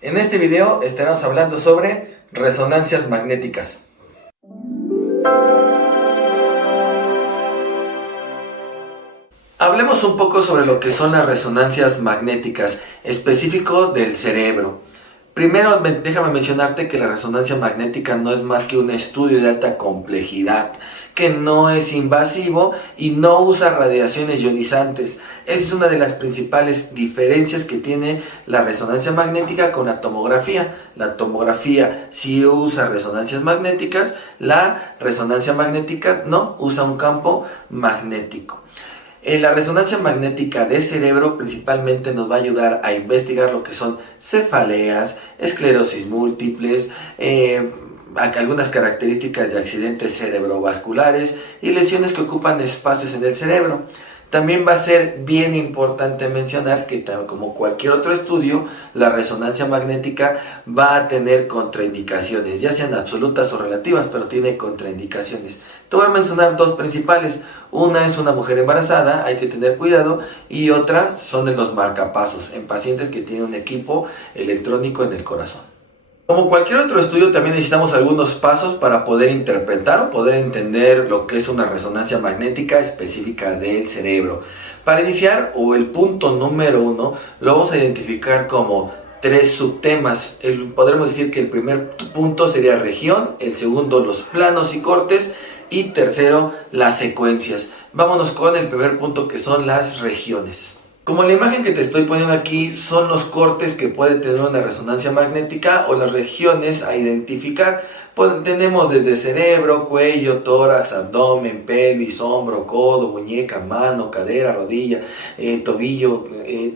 En este video estaremos hablando sobre resonancias magnéticas. Hablemos un poco sobre lo que son las resonancias magnéticas, específico del cerebro. Primero, déjame mencionarte que la resonancia magnética no es más que un estudio de alta complejidad, que no es invasivo y no usa radiaciones ionizantes. Esa es una de las principales diferencias que tiene la resonancia magnética con la tomografía. La tomografía sí usa resonancias magnéticas, la resonancia magnética no usa un campo magnético. La resonancia magnética de cerebro principalmente nos va a ayudar a investigar lo que son cefaleas, esclerosis múltiples, algunas características de accidentes cerebrovasculares y lesiones que ocupan espacios en el cerebro. También va a ser bien importante mencionar que, como cualquier otro estudio, la resonancia magnética va a tener contraindicaciones, ya sean absolutas o relativas, pero tiene contraindicaciones. Te voy a mencionar dos principales. Una es una mujer embarazada, hay que tener cuidado, y otra son en los marcapasos, en pacientes que tienen un equipo electrónico en el corazón. Como cualquier otro estudio, también necesitamos algunos pasos para poder interpretar o poder entender lo que es una resonancia magnética específica del cerebro. Para iniciar, o el punto número 1, lo vamos a identificar como tres subtemas. Podremos decir que el primer punto sería región, el segundo los planos y cortes, y tercero las secuencias. Vámonos con el primer punto, que son las regiones. Como la imagen que te estoy poniendo aquí son los cortes que puede tener una resonancia magnética o las regiones a identificar. Tenemos desde cerebro, cuello, tórax, abdomen, pelvis, hombro, codo, muñeca, mano, cadera, rodilla, tobillo.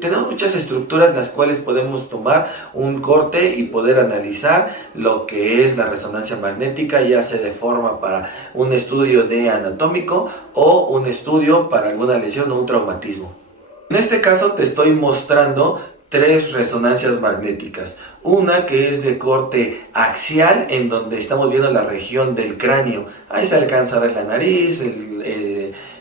Tenemos muchas estructuras las cuales podemos tomar un corte y poder analizar lo que es la resonancia magnética, ya sea de forma para un estudio de anatómico o un estudio para alguna lesión o un traumatismo. En este caso te estoy mostrando tres resonancias magnéticas. Una que es de corte axial, en donde estamos viendo la región del cráneo. Ahí se alcanza a ver la nariz,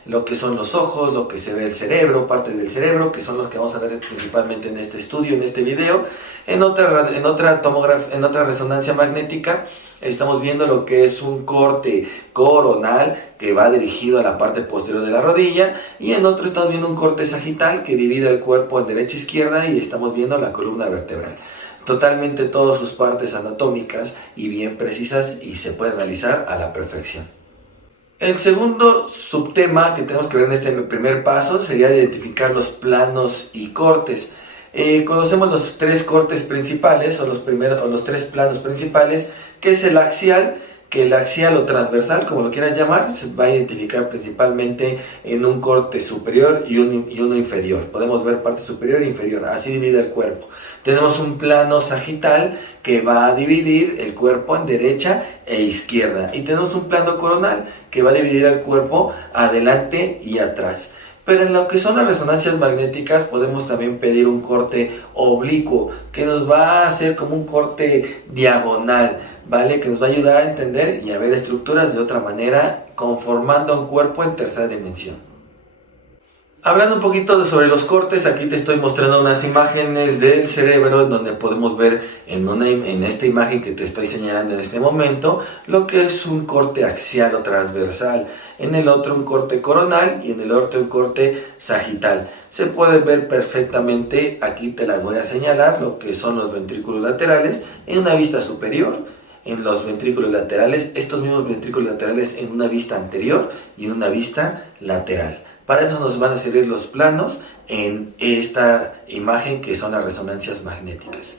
lo que son los ojos, lo que se ve el cerebro, parte del cerebro, que son los que vamos a ver principalmente en este estudio, en este video. En otra resonancia magnética estamos viendo lo que es un corte coronal que va dirigido a la parte posterior de la rodilla, y en otro estamos viendo un corte sagital que divide el cuerpo en derecha e izquierda, y estamos viendo la columna vertebral. Totalmente todas sus partes anatómicas y bien precisas, y se puede analizar a la perfección. El segundo subtema que tenemos que ver en este primer paso sería identificar los planos y cortes. Conocemos los tres cortes principales o los tres planos principales, que es el axial, que el axial o transversal, como lo quieras llamar, se va a identificar principalmente en un corte superior y uno inferior. Podemos ver parte superior e inferior, así divide el cuerpo. Tenemos un plano sagital que va a dividir el cuerpo en derecha e izquierda, y tenemos un plano coronal que va a dividir el cuerpo adelante y atrás. Pero en lo que son las resonancias magnéticas podemos también pedir un corte oblicuo, que nos va a hacer como un corte diagonal, ¿vale? Que nos va a ayudar a entender y a ver estructuras de otra manera, conformando un cuerpo en tercera dimensión. Hablando un poquito sobre los cortes, aquí te estoy mostrando unas imágenes del cerebro, donde podemos ver en esta imagen que te estoy señalando en este momento, lo que es un corte axial o transversal, en el otro un corte coronal y en el otro un corte sagital. Se puede ver perfectamente, aquí te las voy a señalar, lo que son los ventrículos laterales en una vista superior, en los ventrículos laterales, estos mismos ventrículos laterales en una vista anterior y en una vista lateral. Para eso nos van a servir los planos en esta imagen, que son las resonancias magnéticas.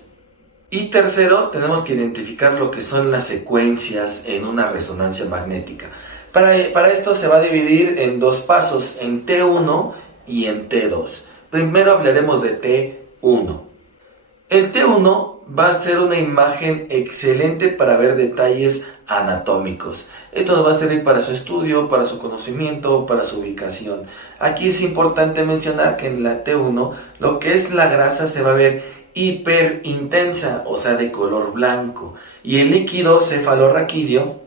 Y tercero, tenemos que identificar lo que son las secuencias en una resonancia magnética. Para esto se va a dividir en dos pasos, en T1 y en T2. Primero hablaremos de T1. El T1 va a ser una imagen excelente para ver detalles anatómicos. Esto nos va a servir para su estudio, para su conocimiento, para su ubicación. Aquí es importante mencionar que en la T1 lo que es la grasa se va a ver hiperintensa, o sea, de color blanco, y el líquido cefalorraquídeo,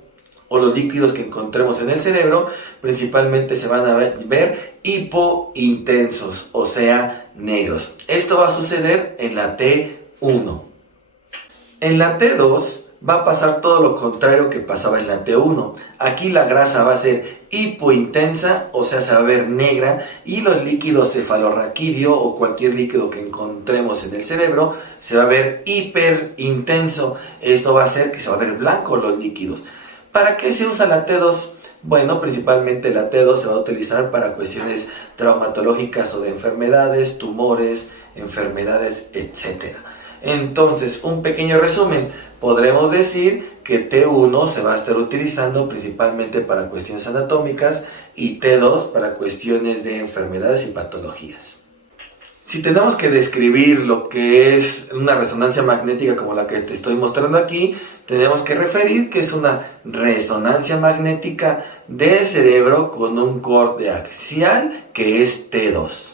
o los líquidos que encontremos en el cerebro, principalmente se van a ver hipointensos, o sea, negros. Esto va a suceder en la T1. En la T2 va a pasar todo lo contrario que pasaba en la T1. Aquí la grasa va a ser hipointensa, o sea, se va a ver negra, y los líquidos cefalorraquídeo o cualquier líquido que encontremos en el cerebro se va a ver hiperintenso. Esto va a hacer que se va a ver blanco los líquidos. ¿Para qué se usa la T2? Bueno, principalmente la T2 se va a utilizar para cuestiones traumatológicas o de enfermedades, tumores, enfermedades, etc. Entonces, un pequeño resumen, podremos decir que T1 se va a estar utilizando principalmente para cuestiones anatómicas y T2 para cuestiones de enfermedades y patologías. Si tenemos que describir lo que es una resonancia magnética como la que te estoy mostrando aquí, tenemos que referir que es una resonancia magnética del cerebro con un corte axial que es T2.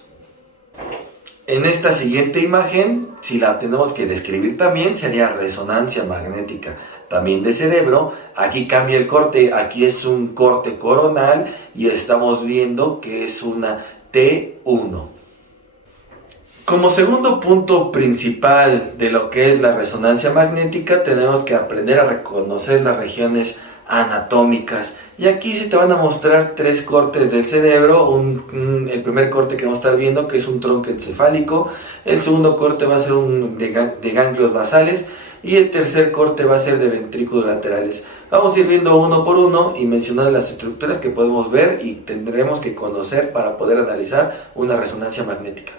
En esta siguiente imagen, si la tenemos que describir también, sería resonancia magnética también de cerebro. Aquí cambia el corte, aquí es un corte coronal y estamos viendo que es una T1. Como segundo punto principal de lo que es la resonancia magnética, tenemos que aprender a reconocer las regiones anatómicas. Y aquí se te van a mostrar tres cortes del cerebro. El primer corte que vamos a estar viendo, que es un tronco encefálico. El segundo corte va a ser de ganglios basales. Y el tercer corte va a ser de ventrículos laterales. Vamos a ir viendo uno por uno y mencionar las estructuras que podemos ver y tendremos que conocer para poder analizar una resonancia magnética.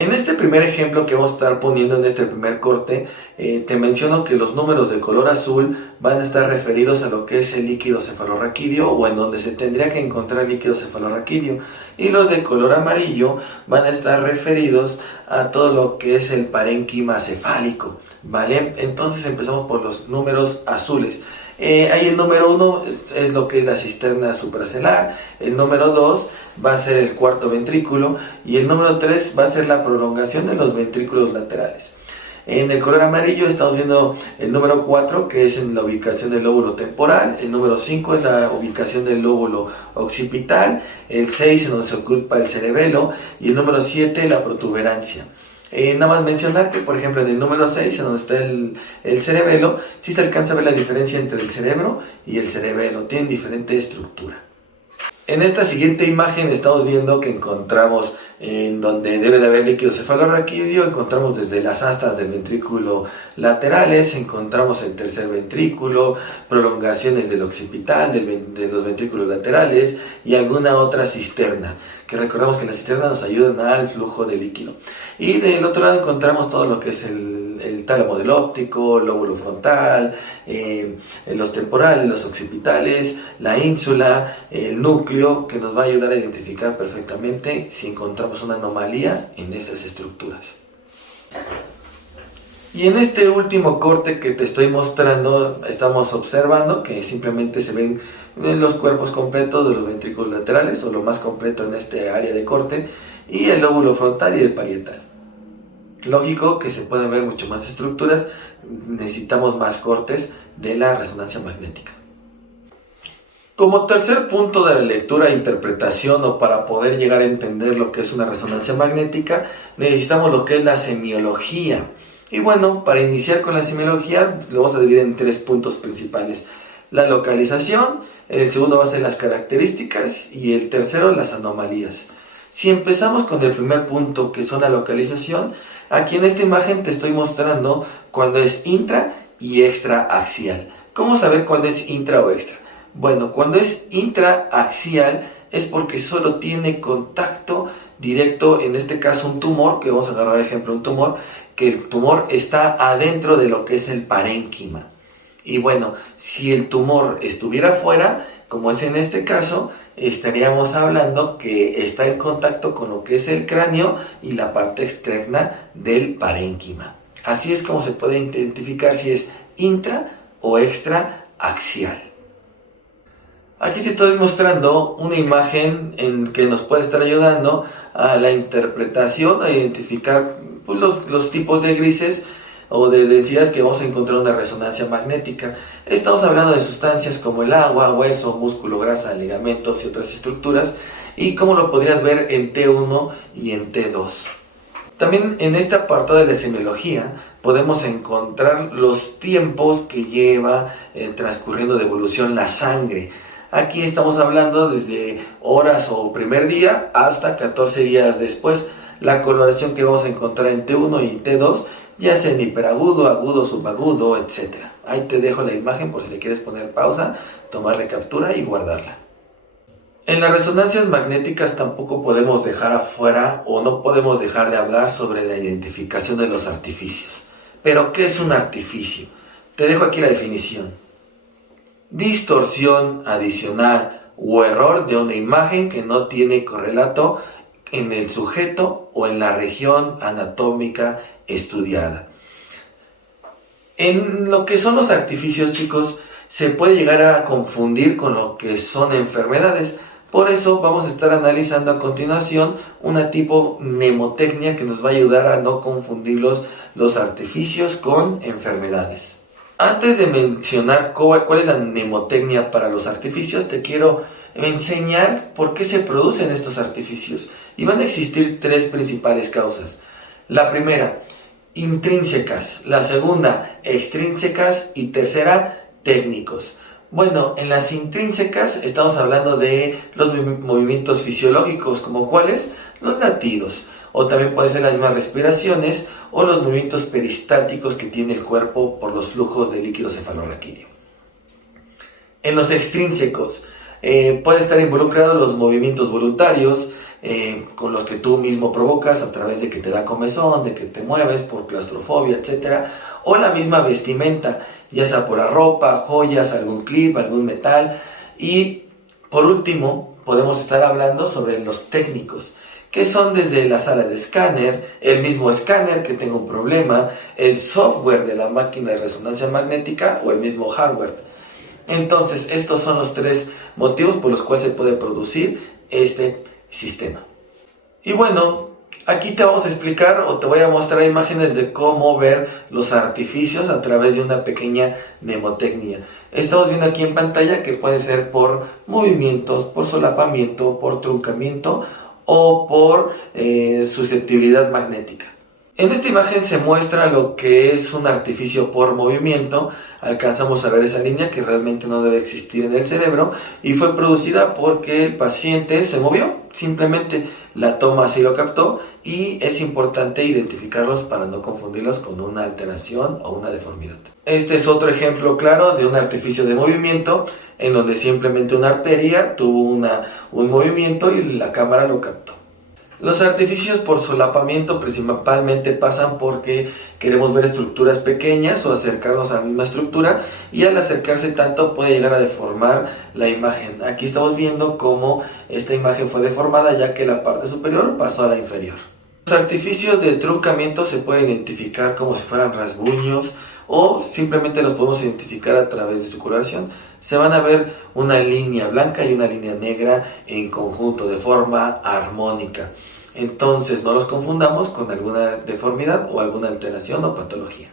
En este primer ejemplo que vamos a estar poniendo en este primer corte, te menciono que los números de color azul van a estar referidos a lo que es el líquido cefalorraquídeo o en donde se tendría que encontrar líquido cefalorraquídeo, y los de color amarillo van a estar referidos a todo lo que es el parénquima cefálico, ¿vale? Entonces empezamos por los números azules. Ahí el número 1 es lo que es la cisterna supracelular, el número 2 va a ser el cuarto ventrículo y el número 3 va a ser la prolongación de los ventrículos laterales. En el color amarillo estamos viendo el número 4, que es en la ubicación del lóbulo temporal, el número 5 es la ubicación del lóbulo occipital, el 6 en donde se ocupa el cerebelo y el número 7 la protuberancia. Nada más mencionar que, por ejemplo, en el número 6, en donde está el cerebelo, sí se alcanza a ver la diferencia entre el cerebro y el cerebelo, tienen diferente estructura. En esta siguiente imagen estamos viendo que encontramos en donde debe de haber líquido cefalorraquídeo, encontramos desde las astas del ventrículo laterales, encontramos el tercer ventrículo, prolongaciones del occipital, de los ventrículos laterales y alguna otra cisterna, que recordamos que las cisternas nos ayudan al flujo de líquido. Y del otro lado encontramos todo lo que es el tálamo del óptico, el lóbulo frontal, los temporales, los occipitales, la ínsula, el núcleo, que nos va a ayudar a identificar perfectamente si encontramos una anomalía en esas estructuras. Y en este último corte que te estoy mostrando, estamos observando que simplemente se ven los cuerpos completos de los ventrículos laterales, o lo más completo en este área de corte, y el lóbulo frontal y el parietal. Lógico que se pueden ver mucho más estructuras, necesitamos más cortes de la resonancia magnética. Como tercer punto de la lectura e interpretación, o para poder llegar a entender lo que es una resonancia magnética, necesitamos lo que es la semiología. Y bueno, para iniciar con la semiología, lo vamos a dividir en tres puntos principales: la localización, el segundo va a ser las características y el tercero las anomalías. Si empezamos con el primer punto, que son la localización, aquí en esta imagen te estoy mostrando cuando es intra y extraaxial. ¿Cómo saber cuándo es intra o extra? Bueno, cuando es intraaxial es porque solo tiene contacto directo, en este caso un tumor, que vamos a agarrar ejemplo un tumor, que el tumor está adentro de lo que es el parénquima. Y bueno, si el tumor estuviera fuera, como es en este caso, estaríamos hablando que está en contacto con lo que es el cráneo y la parte externa del parénquima. Así es como se puede identificar si es intra o extraaxial. Aquí te estoy mostrando una imagen en que nos puede estar ayudando a la interpretación, a identificar pues, los tipos de grises o de densidades que vamos a encontrar en una resonancia magnética. Estamos hablando de sustancias como el agua, hueso, músculo, grasa, ligamentos y otras estructuras, y como lo podrías ver en T1 y en T2. También en este apartado de la semiología podemos encontrar los tiempos que lleva transcurriendo de evolución la sangre. Aquí estamos hablando desde horas o primer día hasta 14 días después. La coloración que vamos a encontrar en T1 y T2, ya sea en hiperagudo, agudo, subagudo, etc. Ahí te dejo la imagen por si le quieres poner pausa, tomarle captura y guardarla. En las resonancias magnéticas tampoco podemos dejar afuera o no podemos dejar de hablar sobre la identificación de los artificios. Pero, ¿qué es un artificio? Te dejo aquí la definición. Distorsión adicional o error de una imagen que no tiene correlato en el sujeto o en la región anatómica estudiada. En lo que son los artificios, chicos, se puede llegar a confundir con lo que son enfermedades. Por eso vamos a estar analizando a continuación una tipo mnemotecnia que nos va a ayudar a no confundir los artificios con enfermedades. Antes de mencionar cuál es la mnemotecnia para los artificios, te quiero enseñar por qué se producen estos artificios. Y van a existir tres principales causas. La primera, intrínsecas. La segunda, extrínsecas. Y tercera, técnicos. Bueno, en las intrínsecas estamos hablando de los movimientos fisiológicos, como cuáles, los latidos, o también pueden ser las mismas respiraciones, o los movimientos peristálticos que tiene el cuerpo por los flujos de líquido cefalorraquídeo. En los extrínsecos pueden estar involucrados los movimientos voluntarios, con los que tú mismo provocas a través de que te da comezón, de que te mueves por claustrofobia, etc. O la misma vestimenta, ya sea por la ropa, joyas, algún clip, algún metal. Y por último, podemos estar hablando sobre los técnicos, que son desde la sala de escáner, el mismo escáner que tenga un problema, el software de la máquina de resonancia magnética o el mismo hardware. Entonces, estos son los tres motivos por los cuales se puede producir este sistema. Y bueno, aquí te vamos a explicar o te voy a mostrar imágenes de cómo ver los artificios a través de una pequeña mnemotecnia. Estamos viendo aquí en pantalla que puede ser por movimientos, por solapamiento, por truncamiento o por susceptibilidad magnética. En esta imagen se muestra lo que es un artificio por movimiento. Alcanzamos a ver esa línea que realmente no debe existir en el cerebro y fue producida porque el paciente se movió, simplemente la toma así lo captó, y es importante identificarlos para no confundirlos con una alteración o una deformidad. Este es otro ejemplo claro de un artificio de movimiento en donde simplemente una arteria tuvo un movimiento y la cámara lo captó. Los artificios por solapamiento principalmente pasan porque queremos ver estructuras pequeñas o acercarnos a la misma estructura, y al acercarse tanto puede llegar a deformar la imagen. Aquí estamos viendo cómo esta imagen fue deformada ya que la parte superior pasó a la inferior. Los artificios de truncamiento se pueden identificar como si fueran rasguños o simplemente los podemos identificar a través de su coloración. Se van a ver una línea blanca y una línea negra en conjunto de forma armónica. Entonces no los confundamos con alguna deformidad o alguna alteración o patología.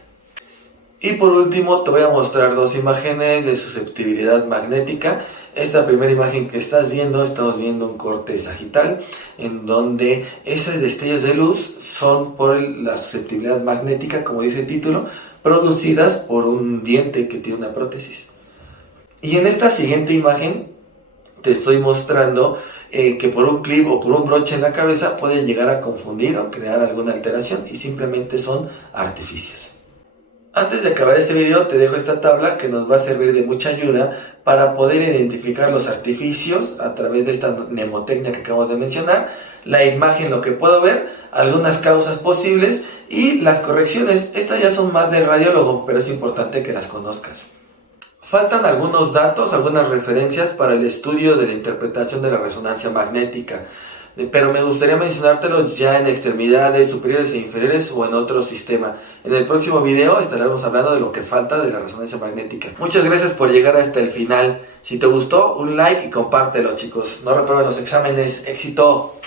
Y por último te voy a mostrar dos imágenes de susceptibilidad magnética. Esta primera imagen que estás viendo, estamos viendo un corte sagital en donde esos destellos de luz son por la susceptibilidad magnética, como dice el título, producidas por un diente que tiene una prótesis. Y en esta siguiente imagen te estoy mostrando que por un clip o por un broche en la cabeza puede llegar a confundir o crear alguna alteración y simplemente son artificios. Antes de acabar este video te dejo esta tabla que nos va a servir de mucha ayuda para poder identificar los artificios a través de esta mnemotecnia que acabamos de mencionar, la imagen, lo que puedo ver, algunas causas posibles y las correcciones. Estas ya son más del radiólogo, pero es importante que las conozcas. Faltan algunos datos, algunas referencias para el estudio de la interpretación de la resonancia magnética, pero me gustaría mencionártelos ya en extremidades superiores e inferiores o en otro sistema. En el próximo video estaremos hablando de lo que falta de la resonancia magnética. Muchas gracias por llegar hasta el final. Si te gustó, un like y compártelo, chicos. No reprueben los exámenes. ¡Éxito!